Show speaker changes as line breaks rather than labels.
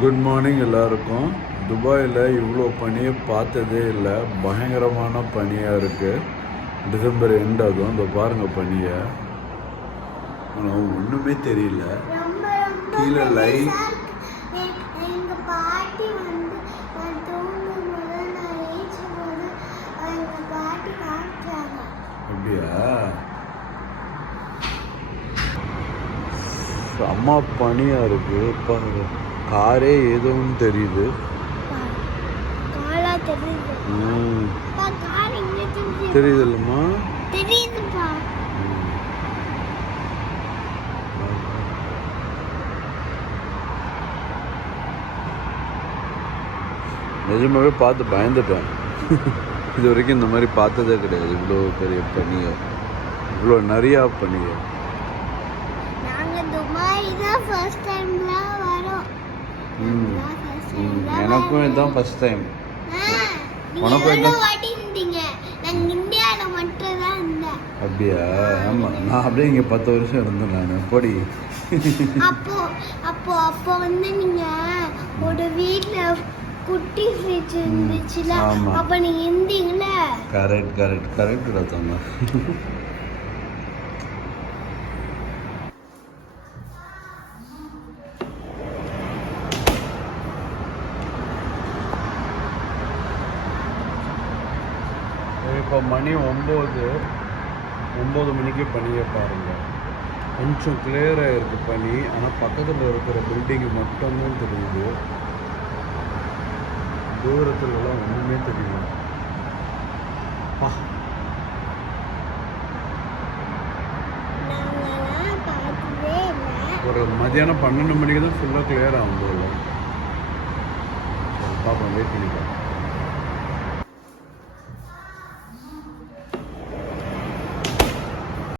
Good morning எல்லாருக்கும். துபாயில் இவ்வளோ பனியை பார்த்ததே இல்லை. பயங்கரமான பனியாக இருக்குது டிசம்பர் எண்ட் ஆகும். இந்த பாருங்க பனியை. ஆனால் ஒன்றுமே தெரியல. கீழே
காமிச்சாங்க.
அப்படியா? அம்மா பனியாக இருக்குது பாருங்க. காரே ஏதோன்னு தெரியுது.
தெரியுது.
இல்லைம்மா நிஜமாவே பார்த்து பயந்துட்டேன். இது வரைக்கும் இந்த மாதிரி பார்த்ததே கிடையாது. இவ்வளோ பெரிய பனியை இவ்வளோ நிறையா பனியை
நாங்க துபாய் தான் ஃபர்ஸ்ட் டைம்ல இருந்தீங்க? நாங்க இந்தியால மட்டும் தான் இருந்தேன்
அப்படியா? ஆமாம் நான் அப்படியே இங்கே பத்து வருஷம் இருந்தேன் நான். பொடி.
அப்போ அப்போ அப்போ வந்து நீங்க ஒரு வீட்ல குட்டி ஃப்ரிட்ஜ் இருந்துச்சுல
ஆமா.
அப்ப நீங்க இருந்தீங்கல்ல?
கரெக்ட் கரெக்ட் கரெக்ட் ரத்தம்மா. இப்போ மணி ஒம்பது ஒம்பது மணிக்கு பனியை பாருங்கள் கொஞ்சம் கிளியராக இருக்குது பனி ஆனால் பக்கத்தில் இருக்கிற பில்டிங் மட்டும்தான் தெரியுது. தூரத்துலலாம் ஒன்றுமே தெரியல பா. ஒரு மதியானம் பன்னெண்டு மணிக்கு தான் ஃபுல்லாக கிளியர் ஆகும் போல. பார்ப்போம் வெயிட் பண்ணிக்கலாம்.